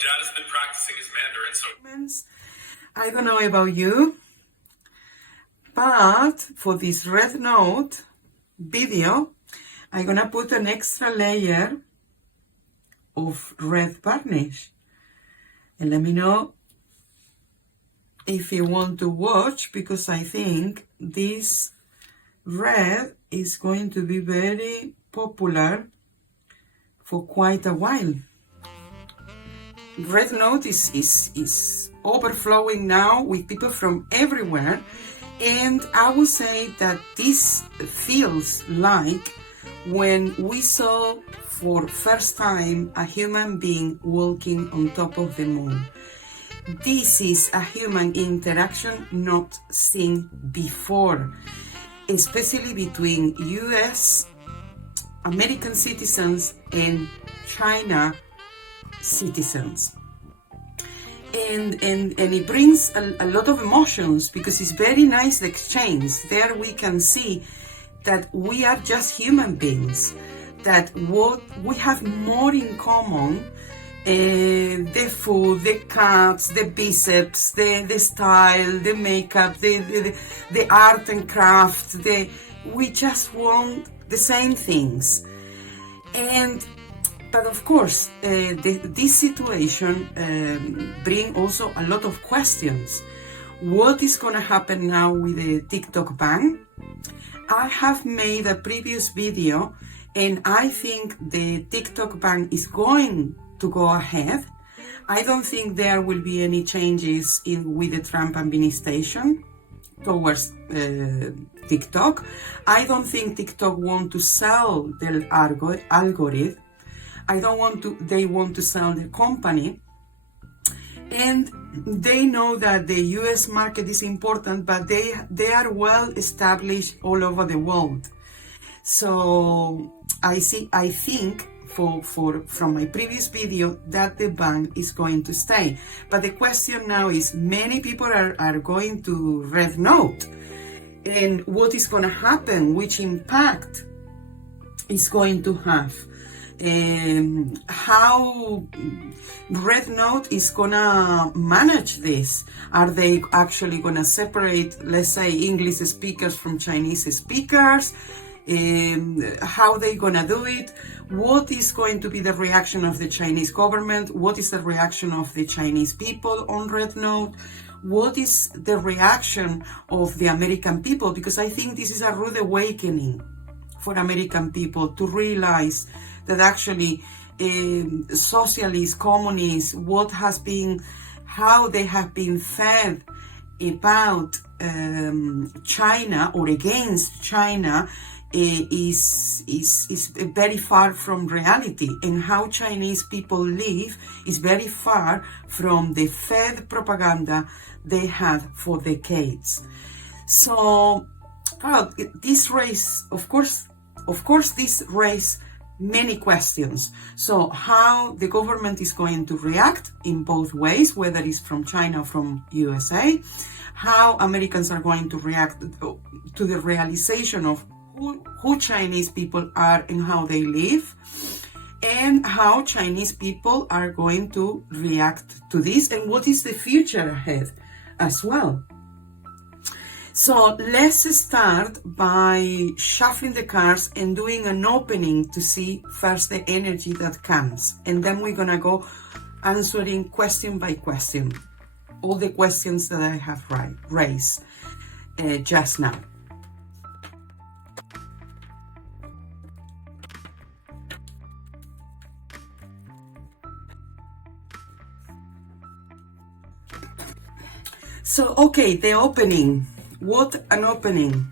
Dad has been practicing his Mandarin, so... I don't know about you, but for this Rednote video, I'm gonna put an extra layer of red varnish. And let me know if you want to watch, because I think this red is going to be very popular for quite a while. Rednote is overflowing now with people from everywhere, and I would say that this feels like when we saw for first time a human being walking on top of the moon. This is a human interaction not seen before, especially between US American citizens and China citizens. And it brings a lot of emotions, because it's very nice the exchange. There we can see that we are just human beings, that what we have more in common, the food, the cuts, the biceps, the style, the makeup, the art and craft, we just want the same things. But of course, this situation brings also a lot of questions. What is going to happen now with the TikTok ban? I have made a previous video, and I think the TikTok ban is going to go ahead. I don't think there will be any changes with the Trump administration towards TikTok. I don't think TikTok want to sell their algorithm. They want to sell the company, and they know that the US market is important, but they are well established all over the world. So I think from my previous video that the ban is going to stay. But the question now is, many people are going to Rednote, and what is going to happen, which impact is going to have. How Rednote is gonna manage this? Are they actually gonna separate, let's say, English speakers from Chinese speakers? How they gonna do it? What is going to be the reaction of the Chinese government? What is the reaction of the Chinese people on Rednote? What is the reaction of the American people? Because I think this is a rude awakening for American people to realize that actually socialists, communists, how they have been fed about China or against China is very far from reality, and how Chinese people live is very far from the fed propaganda they had for decades. So, well, this race, of course, this race many questions. So how the government is going to react in both ways, whether it's from China or from USA, how Americans are going to react to the realization of who Chinese people are and how they live, and how Chinese people are going to react to this, and what is the future ahead as well. So let's start by shuffling the cards and doing an opening to see first the energy that comes. And then we're going to go answering question by question, all the questions that I have raised just now. So, okay, the opening. What an opening.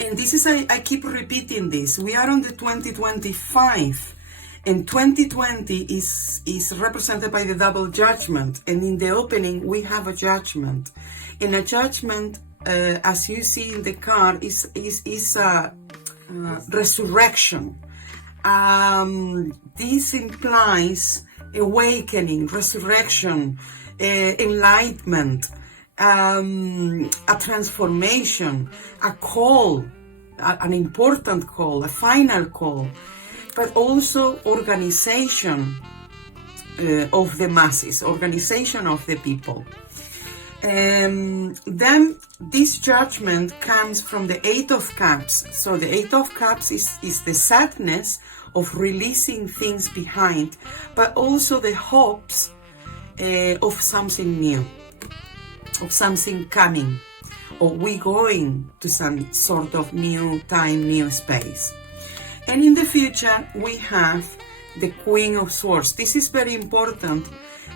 And this is, I keep repeating this. We are on the 2025, and 2020 is represented by the double judgment. And in the opening, we have a judgment. And a judgment, as you see in the card, is a resurrection. This implies awakening, resurrection, enlightenment, a transformation, a call, an important call, a final call, but also organization, of the masses, organization of the people. Then this judgment comes from the Eight of Cups. So the Eight of Cups is the sadness of releasing things behind, but also the hopes of something new, of something coming, or we going to some sort of new time, new space. And in the future, we have the Queen of Swords. This is very important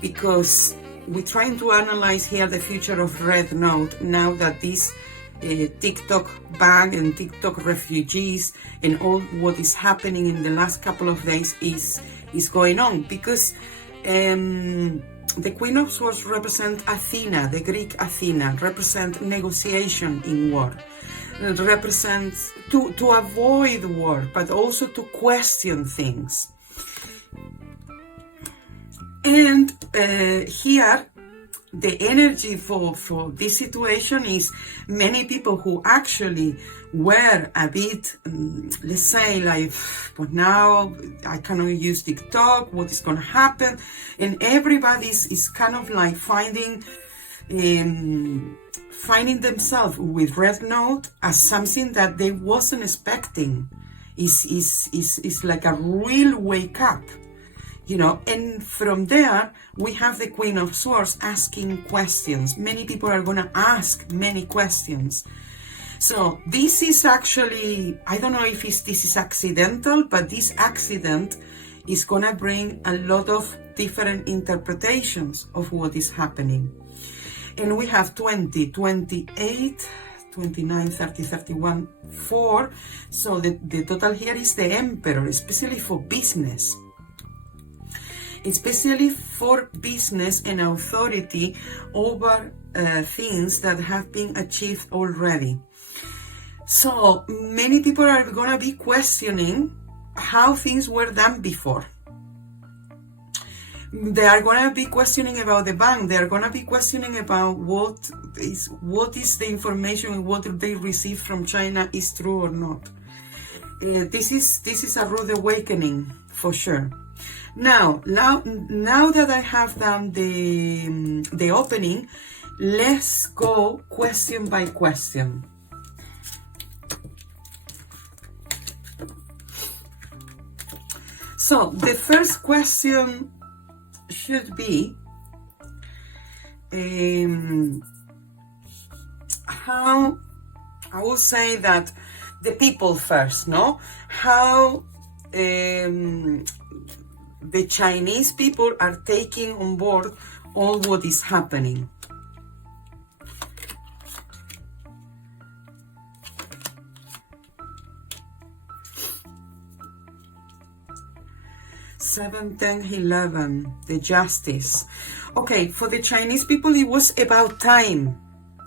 because we're trying to analyze here the future of Rednote now that this TikTok ban and TikTok refugees and all what is happening in the last couple of days is going on, because the Queen of Swords represents Athena, the Greek Athena, represents negotiation in war. It represents to avoid war, but also to question things. And here, the energy for this situation is many people who actually were a bit, let's say, like, but now I cannot use TikTok, what is going to happen? And everybody is kind of like finding themselves with Rednote as something that they wasn't expecting. Is like a real wake up. You know, and from there, we have the Queen of Swords asking questions. Many people are going to ask many questions. So this is actually, I don't know if this is accidental, but this accident is going to bring a lot of different interpretations of what is happening. And we have 20, 28, 29, 30, 31, 4. So the total here is the Emperor, especially for business. Especially for business and authority over things that have been achieved already. So many people are going to be questioning how things were done before. They are going to be questioning about the bank. They are going to be questioning about what is the information and what they received from China is true or not. This is a rude awakening for sure. Now that I have done the opening, let's go question by question. So the first question should be how, I will say that the people first, no? How the Chinese people are taking on board all what is happening. Seven, 10, 11, the justice. Okay, for the Chinese people, it was about time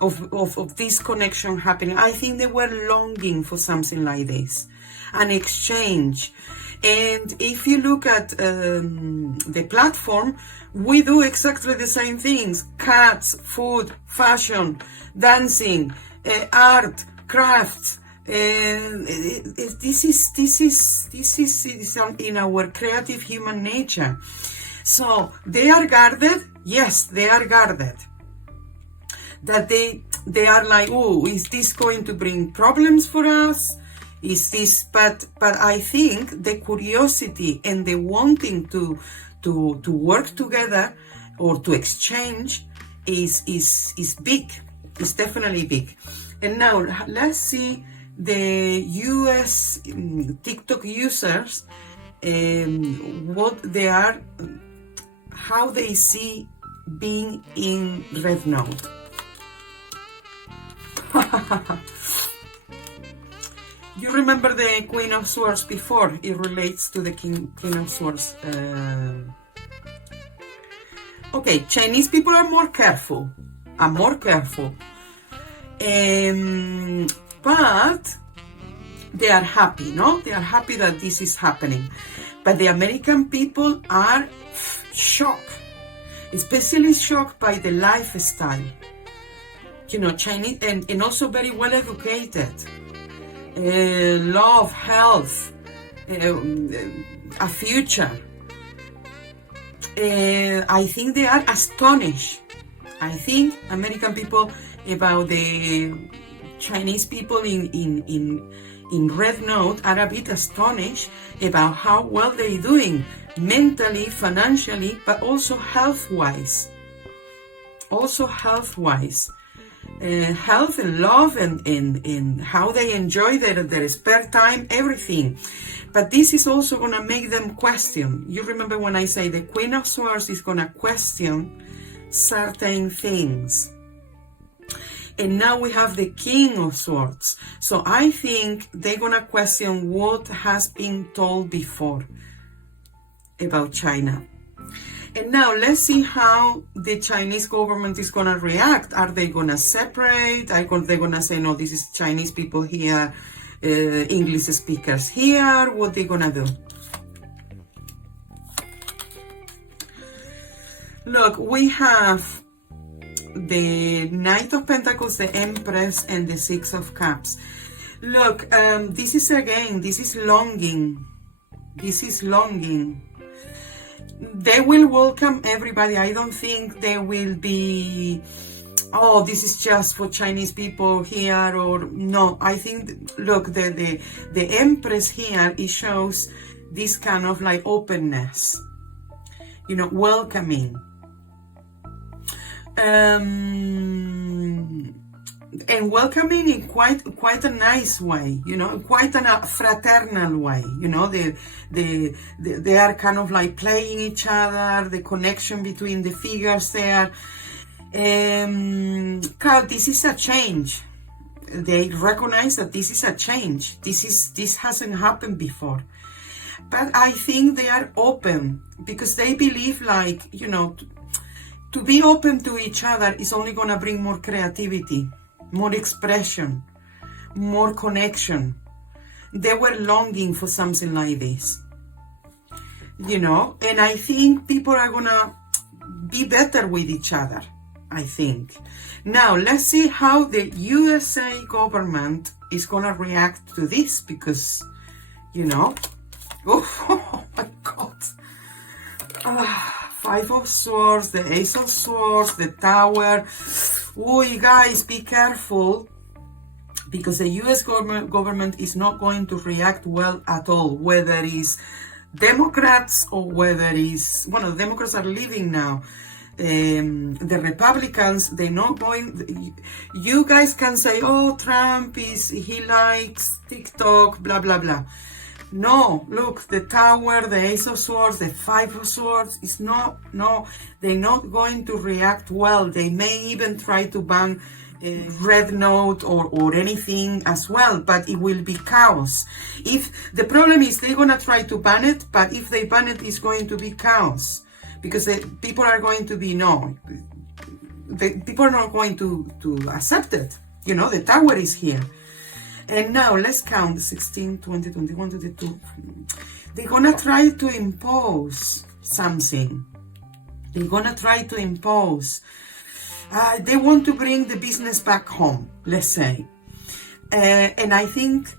of this connection happening. I think they were longing for something like this, an exchange. And if you look at the platform, we do exactly the same things: cats, food, fashion, dancing, art, crafts. This is in our creative human nature. So they are guarded. Yes, they are guarded. That they are like, oh, is this going to bring problems for us? Is this, but I think the curiosity and the wanting to work together or to exchange is big. It's definitely big. And now let's see the US TikTok users, what they are, how they see being in Rednote. You remember the Queen of Swords before? It relates to the King of Swords. Okay, Chinese people are more careful. But they are happy, no? They are happy that this is happening. But the American people are shocked, especially shocked by the lifestyle. You know, Chinese, and also very well educated. Love, health, a future. I think they are astonished. I think American people about the Chinese people in Rednote are a bit astonished about how well they're doing mentally, financially, but also health-wise. Health and love and how they enjoy their spare time, everything. But this is also going to make them question. You remember when I say the Queen of Swords is going to question certain things. And now we have the King of Swords. So I think they're going to question what has been told before about China. And now let's see how the Chinese government is going to react. Are they going to separate? Are they going to say, no, this is Chinese people here, English speakers here? What they going to do? Look, we have the Knight of Pentacles, the Empress, and the Six of Cups. Look, this is longing. This is longing. They will welcome everybody. I don't think they will be, oh, this is just for Chinese people here, or no. I think, look, the Empress here, it shows this kind of like openness, you know, welcoming. And welcoming in quite a nice way, you know, quite a fraternal way, you know. They are kind of like playing each other, the connection between the figures there. This is a change. They recognize that this is a change. This hasn't happened before. But I think they are open because they believe, like, you know, to be open to each other is only going to bring more creativity, more expression, more connection. They were longing for something like this, you know, and I think people are going to be better with each other, I think. Now, let's see how the USA government is going to react to this because, you know, oh my God. Five of Swords, the Ace of Swords, the Tower. Oh, you guys, be careful, because the US government is not going to react well at all, whether it's Democrats or whether it's, well, the Democrats are leaving now. The Republicans, they're not going, you guys can say, oh, Trump he likes TikTok, blah, blah, blah. No, look, the Tower, the Ace of Swords, the Five of Swords, it's no, they're not going to react well. They may even try to ban Rednote or anything as well, but it will be chaos. If the problem is they're going to try to ban it, but if they ban it, it's going to be chaos, because people are going to be, people are not going to accept it. You know, the Tower is here. And now let's count 16, 20, 21, 22. They're going to try to impose something. They're going to try to impose. They want to bring the business back home, let's say. And I think,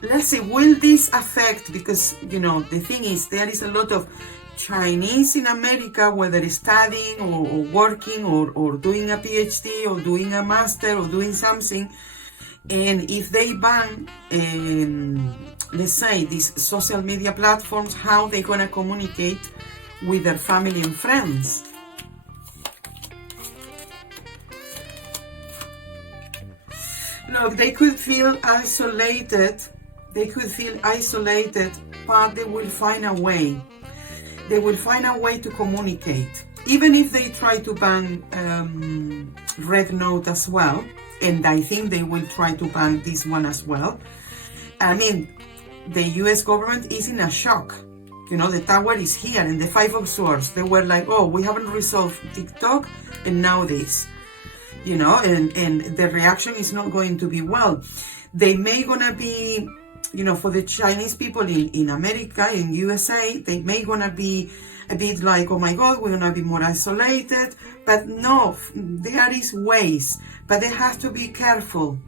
let's see, will this affect, because, you know, the thing is, there is a lot of Chinese in America, whether studying or working or doing a PhD or doing a master or doing something. And if they ban, let's say, these social media platforms, how they're going to communicate with their family and friends. Look, they could feel isolated. But they will find a way. They will find a way to communicate. Even if they try to ban Rednote as well, and I think they will try to ban this one as well. I mean, the US government is in a shock. You know, the Tower is here, and the Five of Swords, they were like, oh, we haven't resolved TikTok, and now this. You know, and the reaction is not going to be well. They may gonna be, you know, for the Chinese people in America, in USA, they may gonna be a bit like, oh my God, we're gonna be more isolated. But no, there is ways, but they have to be careful.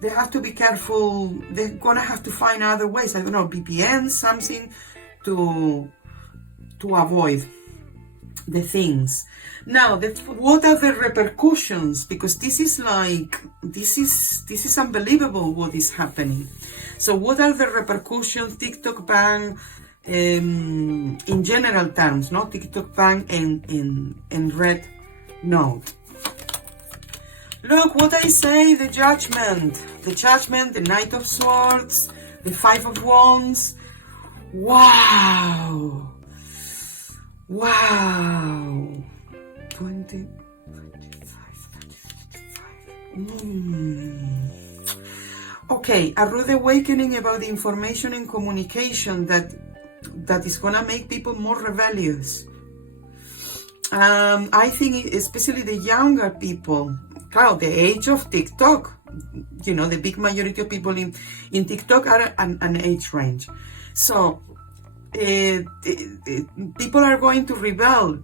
they have to be careful. They're gonna have to find other ways. I don't know, VPN, something to avoid the things. Now, what are the repercussions? Because this is unbelievable what is happening. So what are the repercussions? TikTok ban, in general terms, no? TikTok ban and Rednote. Look what I say, the judgment, the Knight of Swords, the Five of Wands. Wow. Wow. 20, 25, 35. Okay, a rude awakening about the information and communication that is gonna make people more rebellious. I think especially the younger people, the age of TikTok, you know, the big majority of people in TikTok are an age range. So people are going to rebel.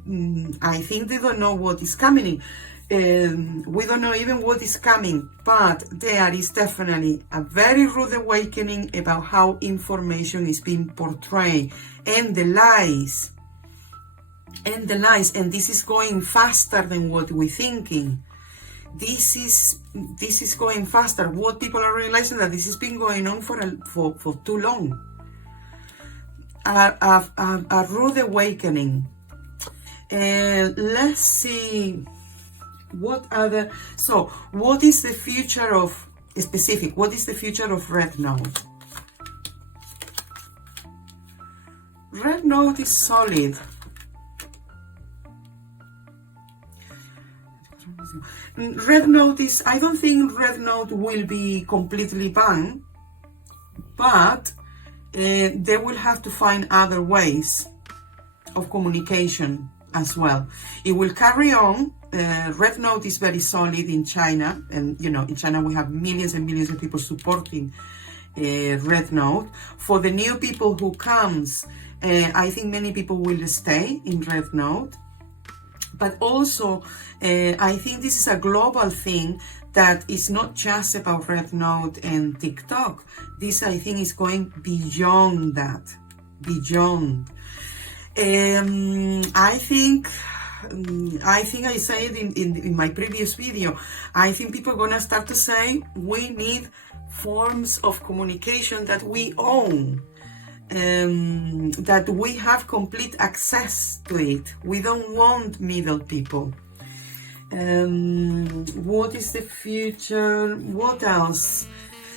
I think they don't know what is coming. We don't know even what is coming, but there is definitely a very rude awakening about how information is being portrayed and the lies. And this is going faster than what we're thinking. This is going faster. What people are realizing that this has been going on for too long. A rude awakening. Let's see what other. So, what is the future of specific? What is the future of Rednote? Rednote is solid. Rednote is. I don't think Rednote will be completely banned, but they will have to find other ways of communication as well. It will carry on. Rednote is very solid in China, and you know, in China we have millions and millions of people supporting Rednote. For the new people who comes, I think many people will stay in Rednote. But also, I think this is a global thing that is not just about Rednote and TikTok. This, I think, is going beyond that. Beyond. I think I said in my previous video, I think people are going to start to say we need forms of communication that we own. That we have complete access to it. We don't want middle people. What is the future? What else?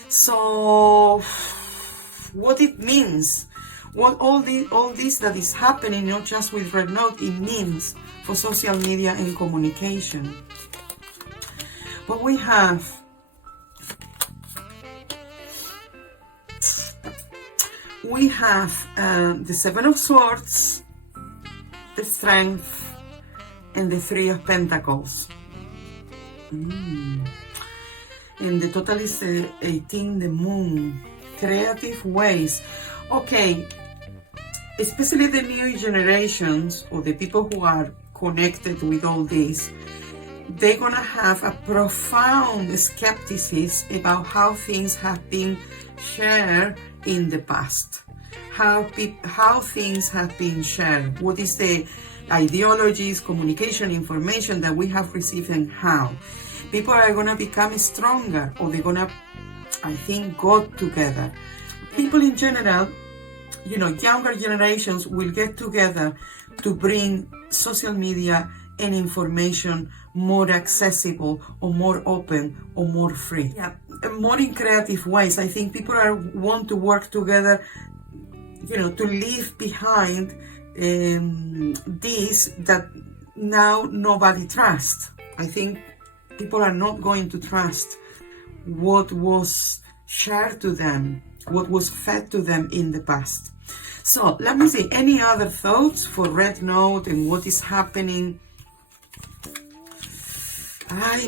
So, what it means? What all this that is happening, not just with Rednote, it means for social media and communication. What we have. We have the Seven of Swords, the Strength, and the Three of Pentacles. And the total is 18, the Moon. Creative ways. Okay, especially the new generations, or the people who are connected with all this, they're gonna have a profound skepticism about how things have been shared in the past, how things have been shared, what is the ideologies, communication, information that we have received, and how people are going to become stronger, or they're going to, I think, go together. People in general, you know, younger generations will get together to bring social media and information more accessible, or more open, or more free. Yeah, more in creative ways. I think people want to work together, you know, to leave behind this that now nobody trusts. I think people are not going to trust what was shared to them, what was fed to them in the past. So let me see, any other thoughts for Rednote and what is happening?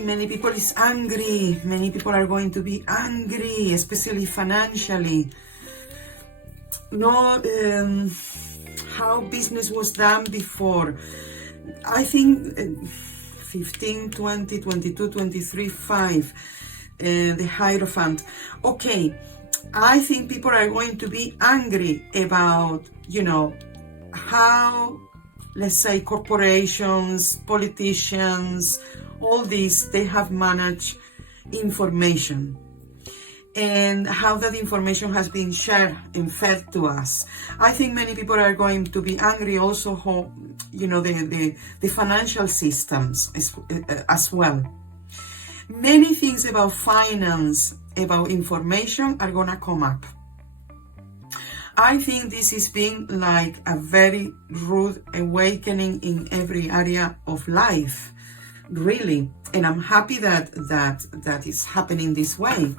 Many people is angry. Many people are going to be angry, especially financially. No, how business was done before. I think 15, 20, 22, 23, 5. the Hierophant. Okay, I think people are going to be angry about, how, let's say, corporations, politicians, all these, they have managed information and how that information has been shared and fed to us. I think many people are going to be angry also, the financial systems as well. Many things about finance, about information are gonna come up. I think this is being like a very rude awakening in every area of life, really. And I'm happy that is happening this way.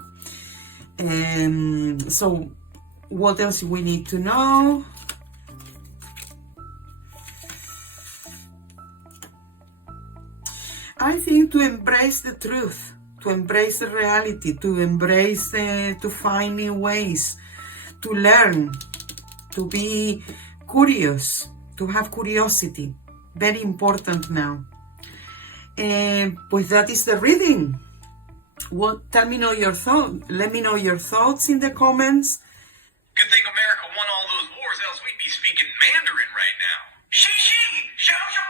So what else we need to know? I think to embrace the truth, to embrace the reality, to find new ways, to learn, to be curious, to have curiosity. Very important now. Pues that is the reading. Let me know your thoughts in the comments. Good thing America won all those wars, else we'd be speaking Mandarin right now. Xi, Xiao,